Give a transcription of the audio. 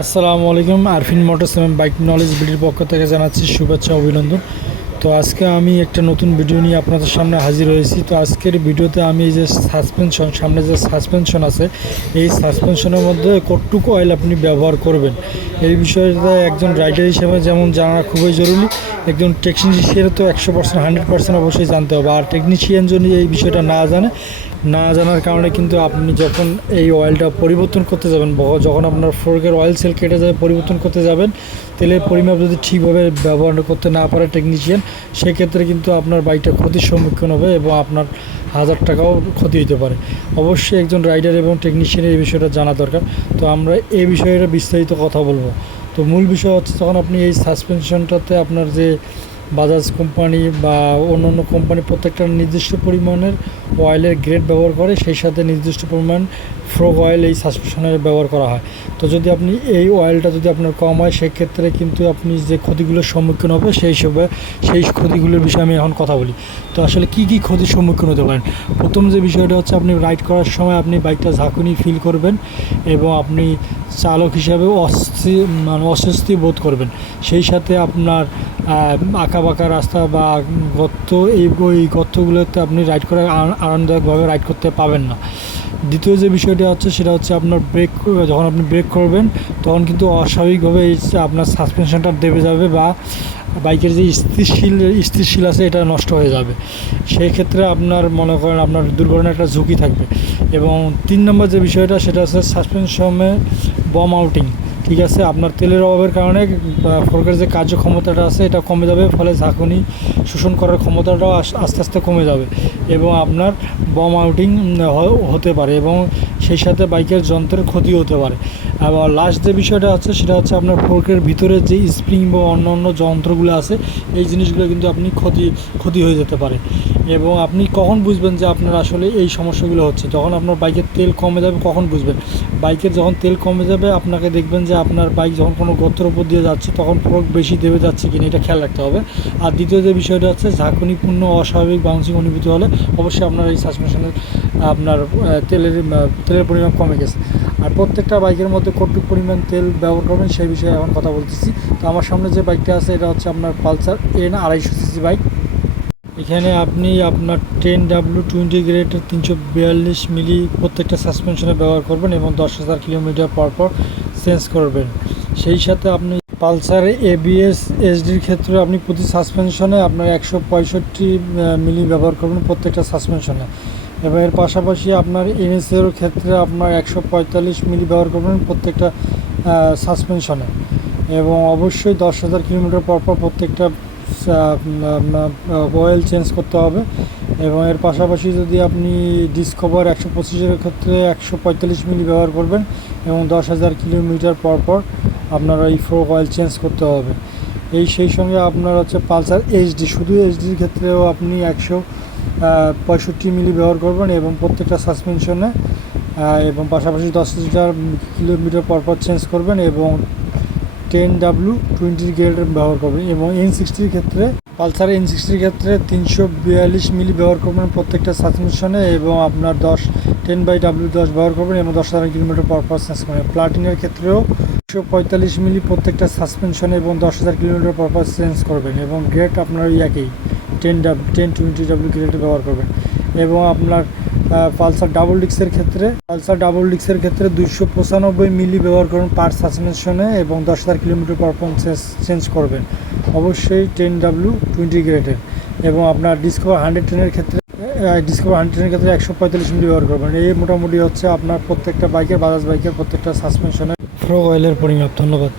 আসসালামু আলাইকুম, আরফিন মোটরস এবং বাইক নলেজ বিডির পক্ষ থেকে জানাচ্ছি শুভেচ্ছা অভিনন্দন। তো আজকে আমি একটা নতুন ভিডিও নিয়ে আপনাদের সামনে হাজির হয়েছি। তো আজকের ভিডিওতে আমি এই যে সাসপেনশন সামনে যে সাসপেনশন আছে, এই সাসপেনশনের মধ্যে কতটুকু অয়েল আপনি ব্যবহার করবেন? এই বিষয়টা একজন রাইডার হিসেবে যেমন জানা খুবই জরুরি, একজন টেকনিশিয়ান তো একশো পার্সেন্ট হান্ড্রেড পার্সেন্ট অবশ্যই জানতে হবে। আর টেকনিশিয়ান যদি এই বিষয়টা না জানে না জানার কারণে কিন্তু আপনি যখন এই অয়েলটা পরিবর্তন করতে যাবেন যখন আপনার ফোর্কের অয়েল সেল কেটে যাবে পরিবর্তন করতে যাবেন তেলের পরিমাপ যদি ঠিকভাবে ব্যবহার করতে না পারে টেকনিশিয়ান সেক্ষেত্রে কিন্তু আপনার বাইকটা ক্ষতির সম্মুখীন হবে এবং আপনার হাজার টাকাও ক্ষতি হতে পারে। অবশ্যই একজন রাইডার এবং টেকনিশিয়ানের এই বিষয়টা জানা দরকার। তো আমরা এই বিষয়ে বিস্তারিত কথা বলব। তো মূল বিষয় হচ্ছে তখন আপনি এই সাসপেনশনটাতে আপনার যে বাজাজ কোম্পানি বা অন্য অন্য কোম্পানি প্রত্যেকটা নির্দিষ্ট পরিমাণের অয়েলের গ্রেড ব্যবহার করে, সেই সাথে নির্দিষ্ট পরিমাণ ফ্রোক অয়েল এই সাসপেনশনের ব্যবহার করা হয়। তো যদি আপনি এই অয়েলটা যদি আপনার কম হয়, সেক্ষেত্রে কিন্তু আপনি যে ক্ষতিগুলোর সম্মুখীন হবে, সেই হিসেবে সেই ক্ষতিগুলোর বিষয়ে আমি এখন কথা বলি। তো আসলে কি কি ক্ষতির সম্মুখীন হতে পারেন? প্রথম যে বিষয়টা হচ্ছে, আপনি রাইড করার সময় আপনি বাইকটা ঝাঁকুনি ফিল করবেন এবং আপনি চালক হিসাবে অস্থি মানে অস্বস্তি বোধ করবেন। সেই সাথে আপনার আঁকা বাঁকা রাস্তা বা গর্ত, এই এই গর্তগুলোতে আপনি রাইড করে আরাম- আরামদায়কভাবে রাইড করতে পাবেন না। দ্বিতীয় যে বিষয়টা হচ্ছে, সেটা হচ্ছে আপনার ব্রেক যখন আপনি ব্রেক করবেন, তখন কিন্তু অস্বাভাবিকভাবে এই আপনার সাসপেনশনটা দেবে যাবে বা বাইকের যে স্থিরশীল স্থিরশীল আছে, এটা নষ্ট হয়ে যাবে। সেই ক্ষেত্রে আপনার, মনে করেন আপনার দুর্ঘটনার একটা ঝুঁকি থাকবে। এবং তিন নম্বর যে বিষয়টা, সেটা হচ্ছে সাসপেনশনে বম আউটিং ঠিক আছে, আপনার তেলের অভাবের কারণে ফোরকের যে কার্যক্ষমতাটা আছে, এটা কমে যাবে, ফলে ঝাঁকুনি শোষণ করার ক্ষমতাটাও আস্তে আস্তে কমে যাবে এবং আপনার বম আউটিং হতে পারে এবং সেই সাথে বাইকের যন্ত্রের ক্ষতি হতে পারে। আবার লাস্ট যে বিষয়টা আছে সেটা হচ্ছে আপনার ফোর্কের ভিতরে যে স্প্রিং বা অন্য অন্য যন্ত্রগুলো আছে, এই জিনিসগুলো কিন্তু আপনি ক্ষতি ক্ষতি হয়ে যেতে পারে। এবং আপনি কখন বুঝবেন যে আপনার আসলে এই সমস্যাগুলো হচ্ছে? যখন আপনার বাইকের তেল কমে যাবে, কখন বুঝবেন? বাইকের যখন তেল কমে যাবে, আপনাকে দেখবেন যে আপনার বাইক যখন কোনো গর্তের উপর দিয়ে যাচ্ছে, তখন ফোরক বেশি দেবে যাচ্ছে কিনা, এটা খেয়াল রাখতে হবে। আর দ্বিতীয় যে বিষয়টা হচ্ছে, ঝাঁকুনিপূর্ণ, অস্বাভাবিক বাউন্সিং অনুভূতি হলে অবশ্যই আপনার এই সাসপেনশনের আপনার তেলের তেলের পরিমাণ কমে গেছে। আর প্রত্যেকটা বাইকের মধ্যে কতটুকু পরিমাণ তেল ব্যবহার করবেন, সেই বিষয়ে এখন কথা বলতেছি। তো আমার সামনে যে বাইকটা আছে, এটা হচ্ছে আপনার পালসার এন আড়াইশো সিসি বাইক। এখানে আপনি আপনার টেন ডাব্লু টোয়েন্টি গ্রেডের তিনশো বিয়াল্লিশ মিলি প্রত্যেকটা সাসপেনশনে ব্যবহার করবেন এবং দশ হাজার কিলোমিটার পর পর চেঞ্জ করবেন। সেই সাথে আপনি পালসারে এবিএস এসডির ক্ষেত্রে আপনি প্রতি সাসপেনশনে আপনার একশো পঁয়ষট্টি মিলি ব্যবহার করবেন প্রত্যেকটা সাসপেনশনে এবং এর পাশাপাশি আপনার এনএসের ক্ষেত্রে আপনার একশো পঁয়তাল্লিশ মিলি ব্যবহার করবেন প্রত্যেকটা সাসপেনশনে এবং অবশ্যই দশ হাজার কিলোমিটার পর পর প্রত্যেকটা অয়েল চেঞ্জ করতে হবে এবং এর পাশাপাশি যদি আপনি ডিসকভার একশো পঁচিশের ক্ষেত্রে একশো পঁয়তাল্লিশ মিলি ব্যবহার করবেন এবং দশ হাজার কিলোমিটার পর পর আপনার এই ফোক অয়েল চেঞ্জ করতে হবে। এই সেই সঙ্গে আপনার হচ্ছে পালসার এইচডি শুধু এইচডির ক্ষেত্রেও আপনি একশো পঁয়ষট্টি মিলি ব্যবহার করবেন এবং প্রত্যেকটা সাসপেনশনে এবং পাশাপাশি দশ হাজার কিলোমিটার পর পর চেঞ্জ করবেন এবং টেন ডাব্লু টোয়েন্টি গ্রেড ব্যবহার করবেন এবং এন সিক্সটির ক্ষেত্রে পালসার এন সিক্সটির ক্ষেত্রে তিনশো বিয়াল্লিশ মিলি ব্যবহার করবেন প্রত্যেকটা সাসপেনশনে এবং আপনার দশ টেন বাই ডাব্লিউ দশ ব্যবহার করবেন এবং দশ হাজার কিলোমিটার পর পর চেঞ্জ করবেন। প্লাটিনের ক্ষেত্রেও একশো পঁয়তাল্লিশ মিলি প্রত্যেকটা সাসপেনশনে এবং দশ হাজার কিলোমিটার পর পর চেঞ্জ করবেন এবং গ্রেড আপনার ওই একই টেন ডাব টেন টোয়েন্টি ডাব্লিউ গ্রেড ব্যবহার করবেন। এবং আপনার পালসার ডাবল ডিক্সের ক্ষেত্রে, পালসার ডাবল ডিক্সের ক্ষেত্রে দুশো পঁচানব্বই মিলি ব্যবহার করুন পার সাসপেনশনে এবং দশ হাজার কিলোমিটার পর চেঞ্জ করবেন। অবশ্যই টেন ডাব্লু টোয়েন্টি গ্রেডের এবং আপনার ডিসকভার হান্ড্রেড টেনের ক্ষেত্রে ডিসকভার হান্ড্রেড টেনের ক্ষেত্রে একশো পঁয়তাল্লিশ মিলি ব্যবহার করবেন। এই মোটামুটি হচ্ছে আপনার প্রত্যেকটা বাইকের, বাজাজ বাইকের প্রত্যেকটা সাসপেনশনের ফ্রো অয়েলের পরিমাপ। ধন্যবাদ।